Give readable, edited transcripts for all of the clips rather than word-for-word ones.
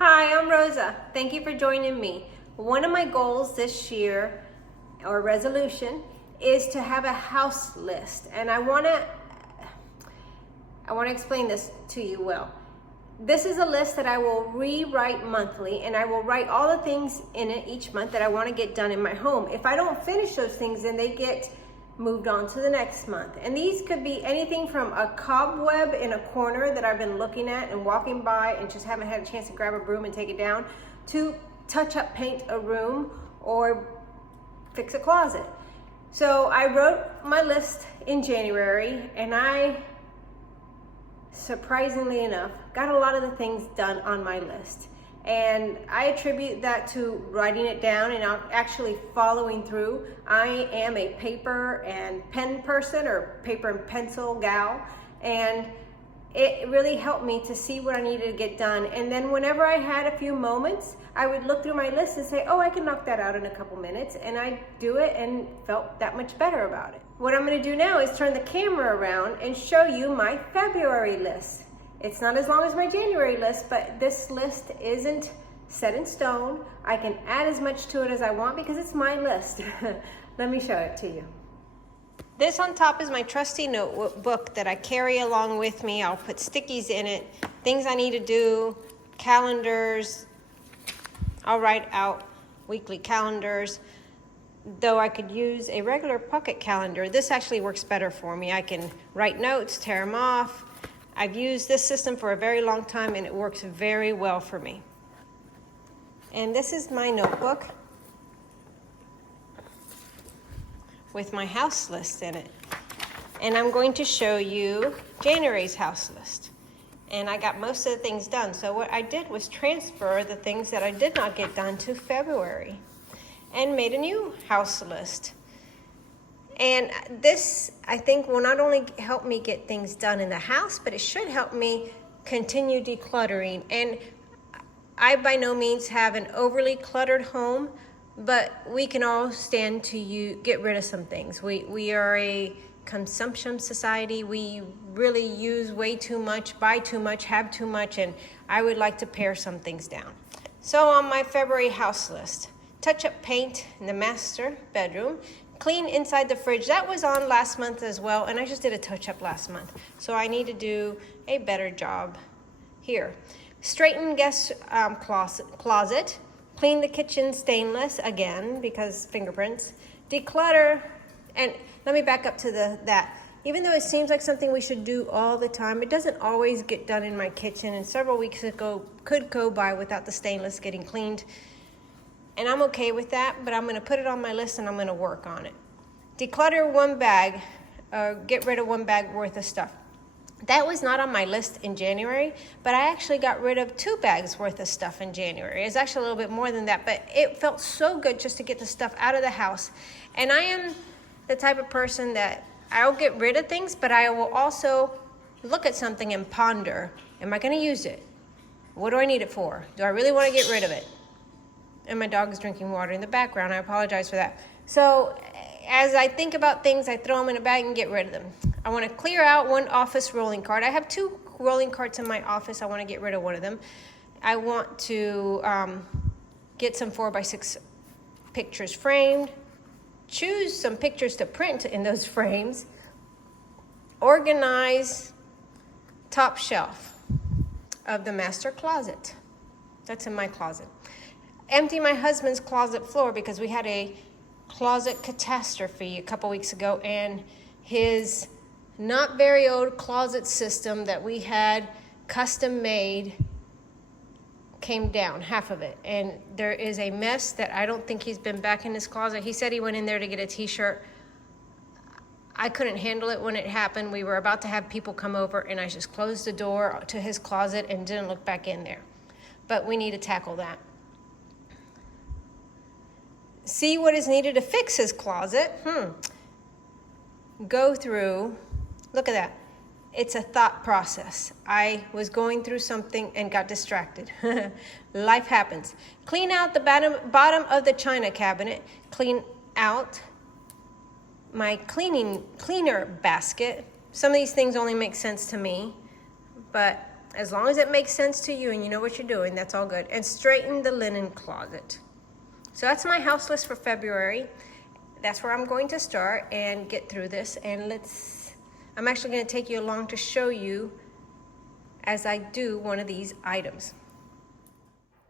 Hi, I'm Rosa. Thank you for joining me. One of my goals this year, or resolution, is to have a house list. And I want to explain this to you well. This is a list that I will rewrite monthly, and I will write all the things in it each month that I want to get done in my home. If I don't finish those things, then they get moved on to the next month. And these could be anything from a cobweb in a corner that I've been looking at and walking by and just haven't had a chance to grab a broom and take it down, to touch up paint a room or fix a closet. So I wrote my list in January, and I, surprisingly enough, got a lot of the things done on my list. And I attribute that to writing it down and actually following through. I am a paper and pen person, or paper and pencil gal, and it really helped me to see what I needed to get done. And then whenever I had a few moments, I would look through my list and say, oh, I can knock that out in a couple minutes. And I do it and felt that much better about it. What I'm gonna do now is turn the camera around and show you my February list. It's not as long as my January list, but this list isn't set in stone. I can add as much to it as I want because it's my list. Let me show it to you. This on top is my trusty notebook that I carry along with me. I'll put stickies in it, things I need to do, calendars. I'll write out weekly calendars. Though I could use a regular pocket calendar, this actually works better for me. I can write notes, tear them off. I've used this system for a very long time, and it works very well for me. And this is my notebook with my house list in it. And I'm going to show you January's house list. And I got most of the things done. So what I did was transfer the things that I did not get done to February and made a new house list. And this, I think, will not only help me get things done in the house, but it should help me continue decluttering. And I by no means have an overly cluttered home, but we can all stand to get rid of some things. We are a consumption society. We really use way too much, buy too much, have too much, and I would like to pare some things down. So on my February house list, touch up paint in the master bedroom, clean inside the fridge. That was on last month as well, and I just did a touch up last month. So I need to do a better job here. Straighten guest closet, clean the kitchen stainless again because fingerprints, declutter. And let me back up to that. Even though it seems like something we should do all the time, it doesn't always get done in my kitchen, and several weeks could go by without the stainless getting cleaned. And I'm okay with that, but I'm gonna put it on my list and I'm gonna work on it. Declutter one bag, get rid of one bag worth of stuff. That was not on my list in January, but I actually got rid of 2 bags worth of stuff in January. It's actually a little bit more than that, but it felt so good just to get the stuff out of the house. And I am the type of person that I'll get rid of things, but I will also look at something and ponder, am I gonna use it? What do I need it for? Do I really wanna get rid of it? And my dog is drinking water in the background. I apologize for that. So as I think about things, I throw them in a bag and get rid of them. I want to clear out one office rolling cart. I have 2 rolling carts in my office. I want to get rid of one of them. I want to get some 4x6 pictures framed, choose some pictures to print in those frames, organize top shelf of the master closet. That's in my closet. Empty my husband's closet floor because we had a closet catastrophe a couple weeks ago, and his not very old closet system that we had custom made came down, half of it. And there is a mess that I don't think he's been back in his closet. He said he went in there to get a t-shirt. I couldn't handle it when it happened. We were about to have people come over, and I just closed the door to his closet and didn't look back in there. But we need to tackle that. See what is needed to fix his closet. Go through, look at that. It's a thought process. I was going through something and got distracted. Life happens. Clean out the bottom of the china cabinet. Clean out my cleaner basket. Some of these things only make sense to me, but as long as it makes sense to you and you know what you're doing, that's all good. And straighten the linen closet. So that's my house list for February. That's where I'm going to start and get through this. And I'm actually going to take you along to show you as I do one of these items.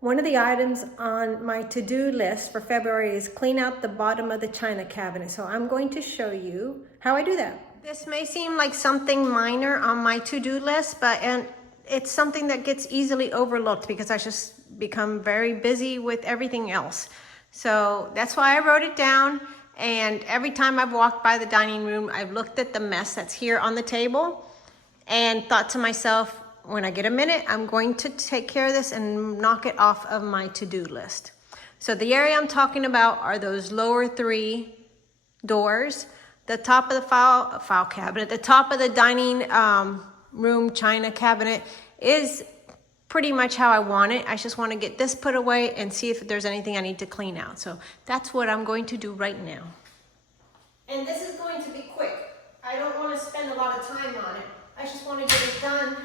One of the items on my to-do list for February is clean out the bottom of the china cabinet. So I'm going to show you how I do that. This may seem like something minor on my to-do list, but it's something that gets easily overlooked because I just become very busy with everything else. So that's why I wrote it down. And every time I've walked by the dining room, I've looked at the mess that's here on the table and thought to myself, when I get a minute, I'm going to take care of this and knock it off of my to-do list. So the area I'm talking about are those lower 3 doors, the top of the file cabinet, the top of the dining room china cabinet is pretty much how I want it. I just want to get this put away and see if there's anything I need to clean out. So that's what I'm going to do right now. And this is going to be quick. I don't want to spend a lot of time on it. I just want to get it done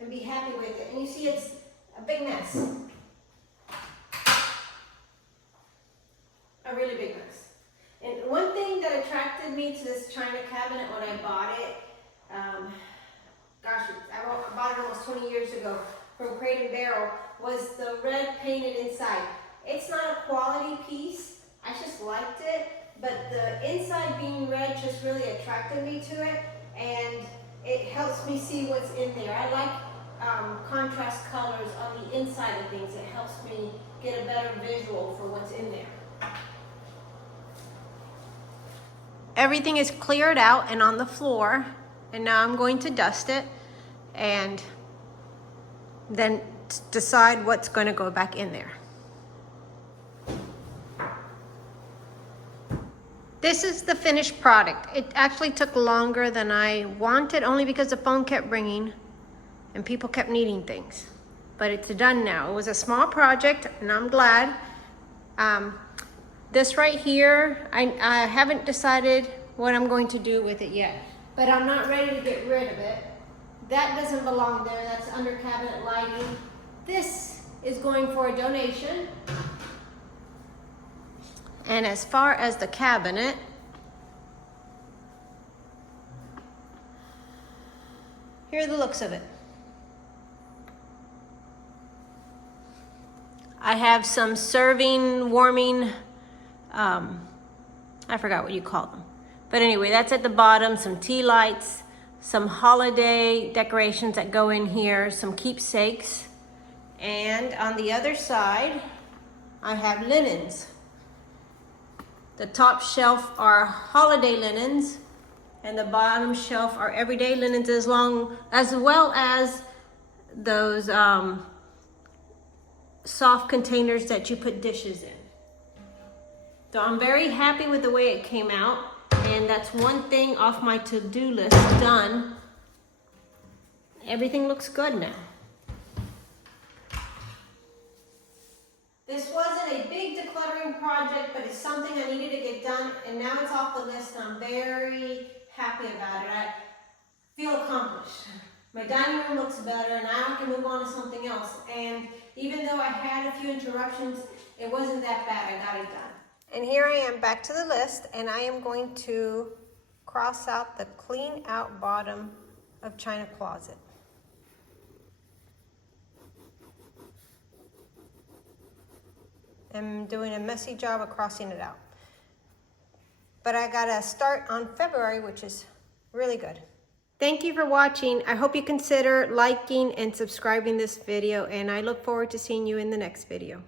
and be happy with it. And you see it's a big mess. A really big mess. And one thing that attracted me to this china cabinet when I bought it, I bought it almost 20 years ago from Crate & Barrel, was the red painted inside. It's not a quality piece, I just liked it, but the inside being red just really attracted me to it, and it helps me see what's in there. I like contrast colors on the inside of things. It helps me get a better visual for what's in there. Everything is cleared out and on the floor, and now I'm going to dust it and then decide what's going to go back in there. This is the finished product. It actually took longer than I wanted, only because the phone kept ringing and people kept needing things. But it's done now. It was a small project and I'm glad. This right here, I haven't decided what I'm going to do with it yet, but I'm not ready to get rid of it. That doesn't belong there. That's under cabinet lighting. This is going for a donation. And as far as the cabinet, here are the looks of it. I have some serving, warming, I forgot what you call them. But anyway, that's at the bottom, some tea lights, some holiday decorations that go in here, some keepsakes. And on the other side, I have linens. The top shelf are holiday linens, and the bottom shelf are everyday linens, as well as those soft containers that you put dishes in. So I'm very happy with the way it came out, and that's one thing off my to-do list done. Everything looks good now. This wasn't a big decluttering project, but it's something I needed to get done, and now it's off the list, and I'm very happy about it. I feel accomplished. My dining room looks better, and now I can move on to something else. And even though I had a few interruptions, it wasn't that bad. I got it done. And here I am back to the list, and I am going to cross out the clean out bottom of china closet. I'm doing a messy job of crossing it out. But I got a start on February, which is really good. Thank you for watching. I hope you consider liking and subscribing this video, and I look forward to seeing you in the next video.